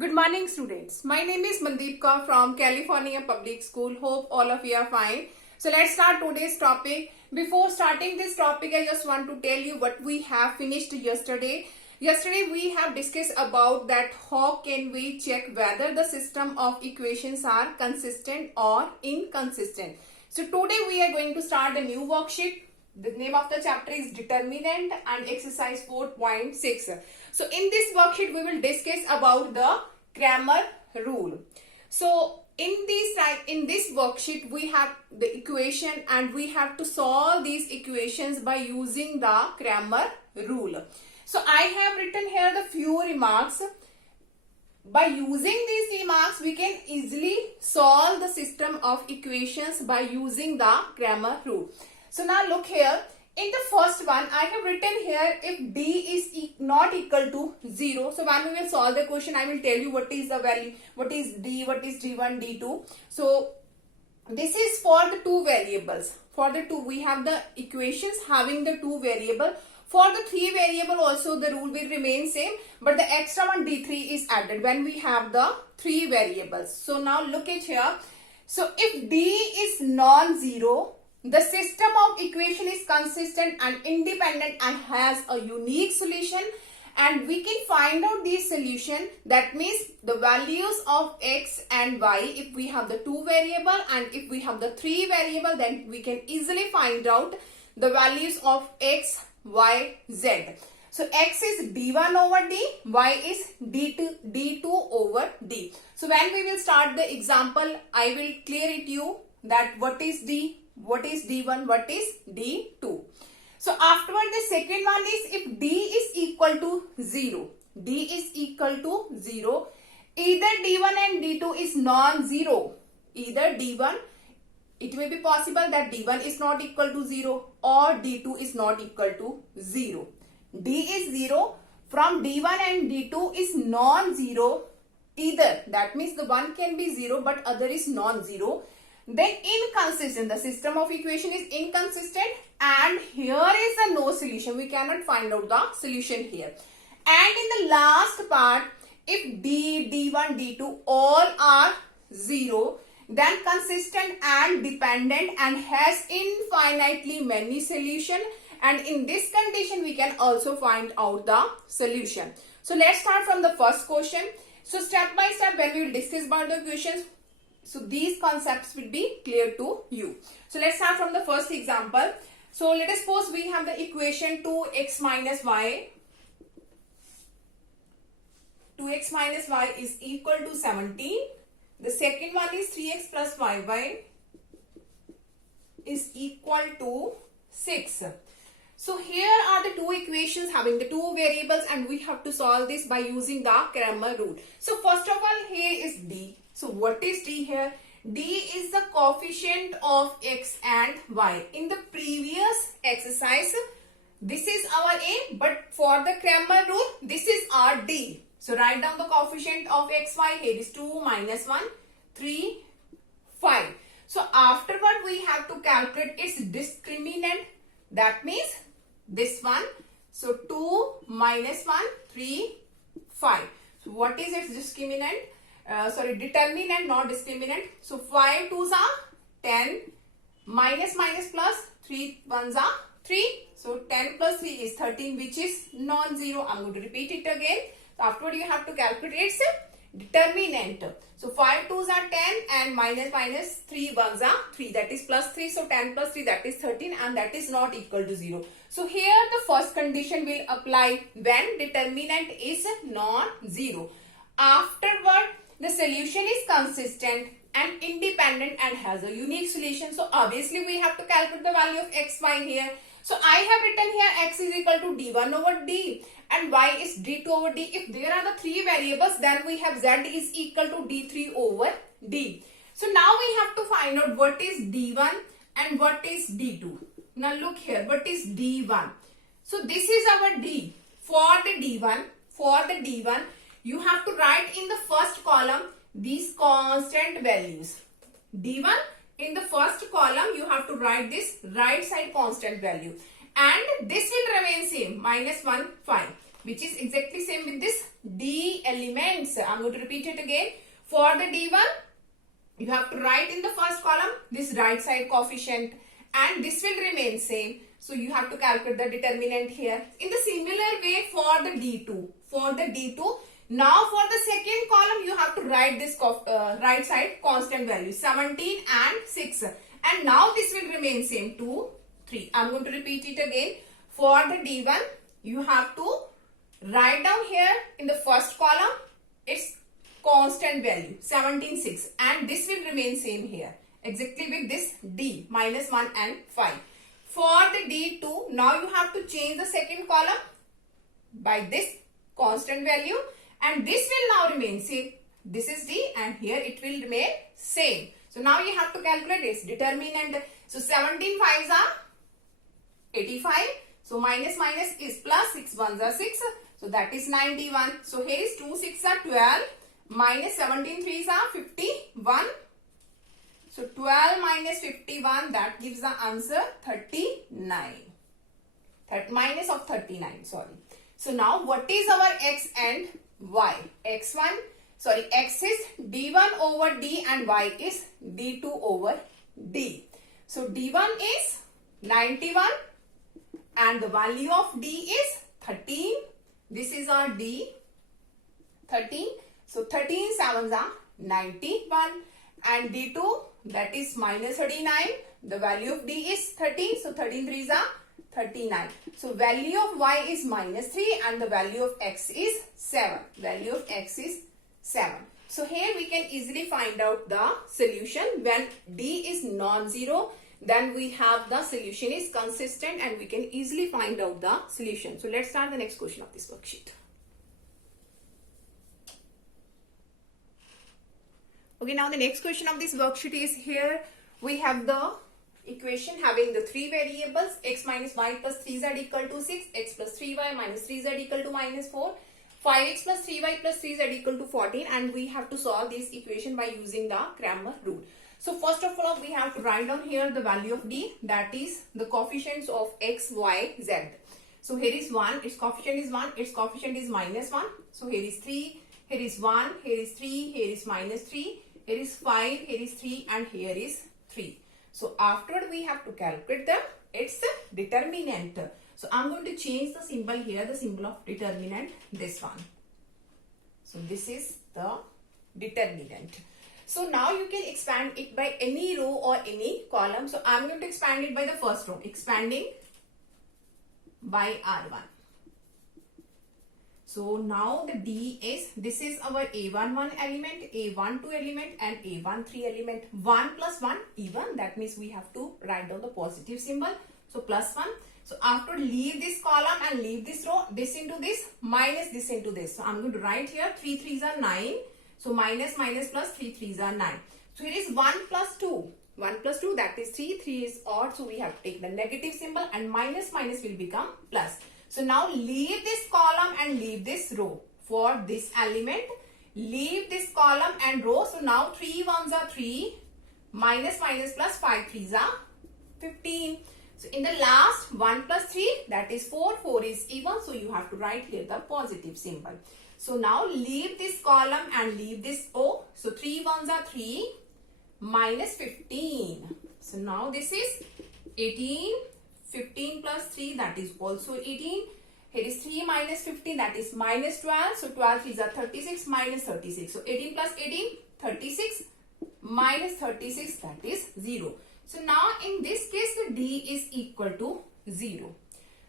Good morning, students. My name is Mandeep Kaur from California Public School. Hope all of you are fine. So let's start today's topic. Before starting this topic, I just want to tell you what we have finished yesterday. Yesterday we have discussed about that how can we check whether the system of equations are consistent or inconsistent. So today we are going to start a new worksheet. The name of the chapter is Determinant and exercise 4.6. So in this worksheet we will discuss about the Cramer rule. So in this worksheet we have the equation and we have to solve these equations by using the Cramer rule. So I have written here the few remarks. By using these remarks we can easily solve the system of equations by using the Cramer rule. So now look here, in the first one I have written here if d is not equal to 0. So when we will solve the question I will tell you what is the value, what is d, what is d1, d2. So this is for the two variables. For the two we have the equations having the two variable. For the three variable also the rule will remain same, but the extra one d3 is added when we have the three variables. So now look at here. So if d is non-zero, the system of equation is consistent and independent and has a unique solution, and we can find out the solution. That means the values of x and y, if we have the two variable and if we have the three variable, then we can easily find out the values of x, y, z. So x is d1 over d, y is d2 over d. So when we will start the example, I will clear it you that what is d, what is d1, what is d2. So afterward the second one is if d is equal to 0, d is equal to 0, either d1 and d2 is non-zero. Either d1, it may be possible that d1 is not equal to 0 or d2 is not equal to 0. d is 0, from d1 and d2 is non-zero either. That means the one can be 0 but other is non-zero. Then inconsistent, the system of equation is inconsistent and here is the no solution. We cannot find out the solution here. And in the last part, if d, d1, d2 all are 0, then consistent and dependent and has infinitely many solutions, and in this condition we can also find out the solution. So let's start from the first question. So step by step when we will discuss about the equations, so these concepts will be clear to you. So let's start from the first example. So let us suppose we have the equation 2x minus y. 2x minus y is equal to 17. The second one is 3x plus 5y is equal to 6. So here are the two equations having the two variables and we have to solve this by using the Cramer rule. So first of all here is d. So what is d here? d is the coefficient of x and y. In the previous exercise, this is our a, but for the Cramer rule, this is our d. So write down the coefficient of x, y. Here is 2, minus 1, 3, 5. So afterward, we have to calculate its discriminant. That means this one. So 2, minus 1, 3, 5. So what is its discriminant? Determinant, not discriminant. So 5 2s are 10, minus plus 3 1s are 3. So 10 plus 3 is 13, which is non-zero. I'm going to repeat it again. So afterward you have to calculate its determinant. So 5 2s are 10 and minus 3 1s are 3. That is plus 3. So 10 plus 3 that is 13 and that is not equal to 0. So here the first condition will apply when determinant is non-zero. Afterward the solution is consistent and independent and has a unique solution. So obviously we have to calculate the value of x, y here. So I have written here x is equal to d1 over d and y is d2 over d. If there are the three variables, then we have z is equal to d3 over d. So now we have to find out what is d1 and what is d2. Now look here, what is d1? So this is our d. For the d1, you have to write in the first column these constant values. d1 in the first column you have to write this right side constant value, and this will remain same, minus 1 5. which is exactly same with this D elements. I'm going to repeat it again. For the D1, you have to write in the first column this right side coefficient, and this will remain same. So you have to calculate the determinant here. In the similar way for the D2. For the D2, now for the second column, you have to write this right side constant value 17 and 6. And now this will remain same 2, 3. I'm going to repeat it again. For the D1, you have to write down here in the first column its constant value 17, 6, and this will remain same here exactly with this D minus 1 and 5. For the D2, now you have to change the second column by this constant value, and this will now remain same. This is D and here it will remain same. So now you have to calculate its determinant. So 17 5s are 85. So minus minus is plus, 6 1s are 6. So that is 91. So here is 2 6 are 12. Minus 17 3s are 51. So 12 minus 51, that gives the answer 39. Minus of 39, sorry. So now what is our X and Y? X is D1 over D and Y is D2 over D. So D1 is 91 and the value of D is 13. This is our D, 13. So 13 sevens are 91, and D2, that is minus 39. The value of D is 13. So 13 threes are 39. So value of Y is minus 3 and the value of X is 7. Value of X is 7. So here we can easily find out the solution. When D is non-zero, then we have the solution is consistent and we can easily find out the solution. So let's start the next question of this worksheet. Okay, now the next question of this worksheet is here. We have the equation having the three variables x minus y plus 3z equal to 6, x plus 3y minus 3z equal to minus 4, 5x plus 3y plus 3z equal to 14, and we have to solve this equation by using the Cramer rule. So first of all, we have to write down here the value of D, that is the coefficients of x, y, z. So here is 1, its coefficient is 1, its coefficient is minus 1. So here is 3, here is 1, here is 3, here is minus 3, here is 5, here is 3, and here is 3. So afterward we have to calculate its determinant. So I'm going to change the symbol here, the symbol of determinant, this one. So this is the determinant. So now you can expand it by any row or any column. So I'm going to expand it by the first row, expanding by R1. So now the D is, this is our A11 element, A12 element and A13 element. 1 plus 1 even, that means we have to write down the positive symbol. So plus 1. So after leave this column and leave this row, this into this, minus this into this. So I'm going to write here 3 3s are 9. So minus minus plus 3 3s are 9. So here is 1 plus 2. 1 plus 2, that is 3. 3 is odd, so we have to take the negative symbol and minus minus will become plus. So now leave this column and leave this row. For this element, leave this column and row. So now 3 1s are 3, minus minus plus 5 3s are 15. So in the last 1 plus 3, that is 4, 4 is even. So you have to write here the positive symbol. So now leave this column and leave this O. So 3 1s are 3, minus 15. So now this is 18. 15 plus 3, that is also 18. Here is 3 minus 15, that is minus 12. So 12 is 36 minus 36. So 18 plus 18, 36 minus 36, that is 0. So now in this case, the D is equal to 0.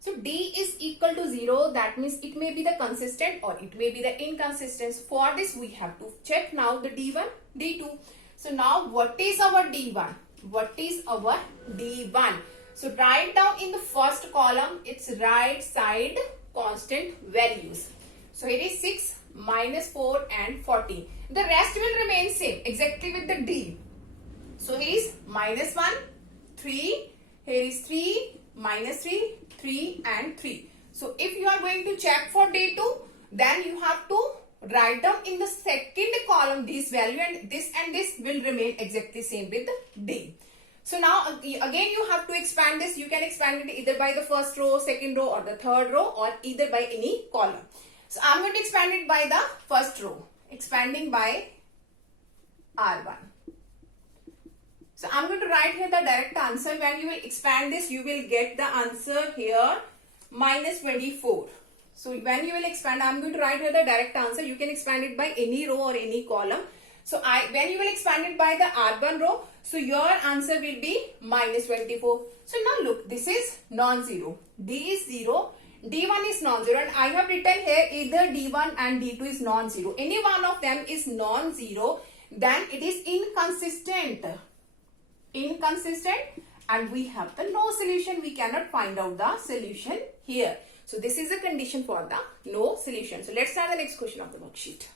So D is equal to 0, that means it may be the consistent or it may be the inconsistent. For this, we have to check now the D1, D2. So now what is our D1? What is our D1? So write down in the first column its right side constant values. So here is 6, minus 4 and 14. The rest will remain same exactly with the D. So here is minus 1, 3, here is 3, minus 3, 3 and 3. So if you are going to check for D2, then you have to write down in the second column this value, and this will remain exactly same with D. So now again you have to expand this. You can expand it either by the first row, second row or the third row or either by any column. So I'm going to expand it by the first row, expanding by R1. So I'm going to write here the direct answer. When you will expand this, you will get the answer here minus 24. So when you will expand, I'm going to write here the direct answer. You can expand it by any row or any column. So when you will expand it by the R1 row, so your answer will be minus 24. So now look, this is non-zero. D is 0. D1 is non-zero, and I have written here either D1 and D2 is non-zero. Any one of them is non-zero, then it is inconsistent. And we have the no solution. We cannot find out the solution here. So this is the condition for the no solution. So let's start the next question of the worksheet.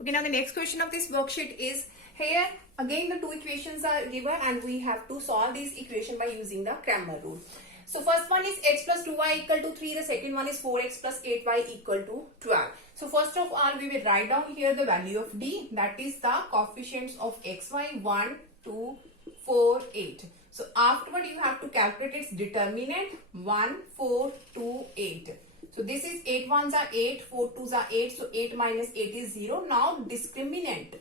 Okay, now the next question of this worksheet is here. Again, the two equations are given and we have to solve this equation by using the Cramer rule. So first one is x plus 2y equal to 3. The second one is 4x plus 8y equal to 12. So first of all, we will write down here the value of d. That is the coefficients of xy 1, 2, 4, 8. So afterward, you have to calculate its determinant 1, 4, 2, 8. So this is 8 ones are 8, 4 twos are 8. So 8 minus 8 is 0. Now determinant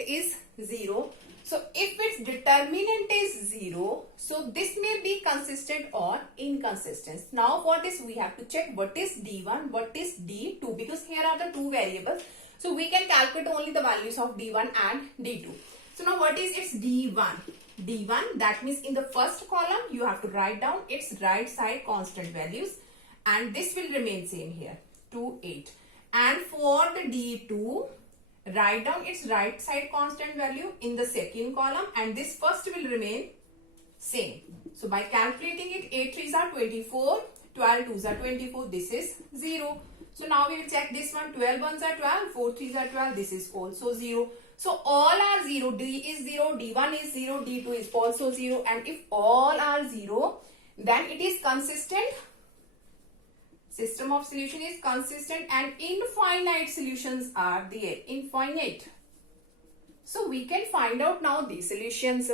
is 0. So if its determinant is 0, so this may be consistent or inconsistent. Now for this we have to check what is D1, what is D2, because here are the two variables. So we can calculate only the values of D1 and D2. So now what is its D1? D1, that means in the first column you have to write down its right side constant values, and this will remain same here, 2, 8. And for the D2, write down its right side constant value in the second column, and this first will remain same. So by calculating it, 8 3s are 24, 12 2s are 24, this is 0. So now we will check this one, 12 1s are 12, 4 3s are 12, this is also 0. So all are 0, D is 0, D1 is 0, D2 is also 0, and if all are 0, then it is consistent. System of solution is consistent and infinite solutions are there. Infinite. So we can find out now these solutions.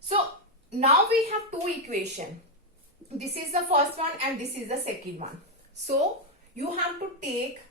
So now we have two equations. This is the first one and this is the second one. So you have to take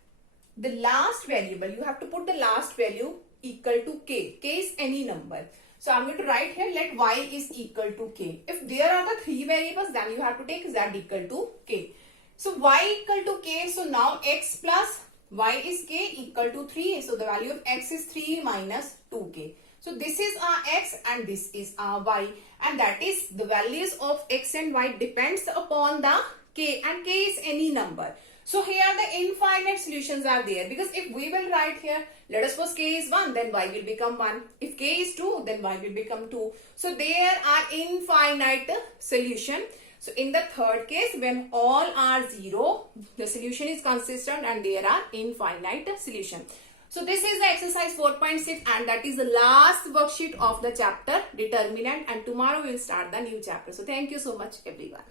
the last variable. You have to put the last value equal to k. K is any number. So I'm going to write here, let y is equal to k. If there are the three variables, then you have to take z equal to k. So y equal to k, so now x plus y is k equal to 3. So the value of x is 3 minus 2k. So this is our x and this is our y. And that is the values of x and y depends upon the k, and k is any number. So here the infinite solutions are there, because if we will write here, let us suppose k is 1, then y will become 1. If k is 2, then y will become 2. So there are infinite solution. So in the third case, when all are 0, the solution is consistent and there are infinite solution. So this is the exercise 4.6 and that is the last worksheet of the chapter determinant, and tomorrow we will start the new chapter. So thank you so much everyone.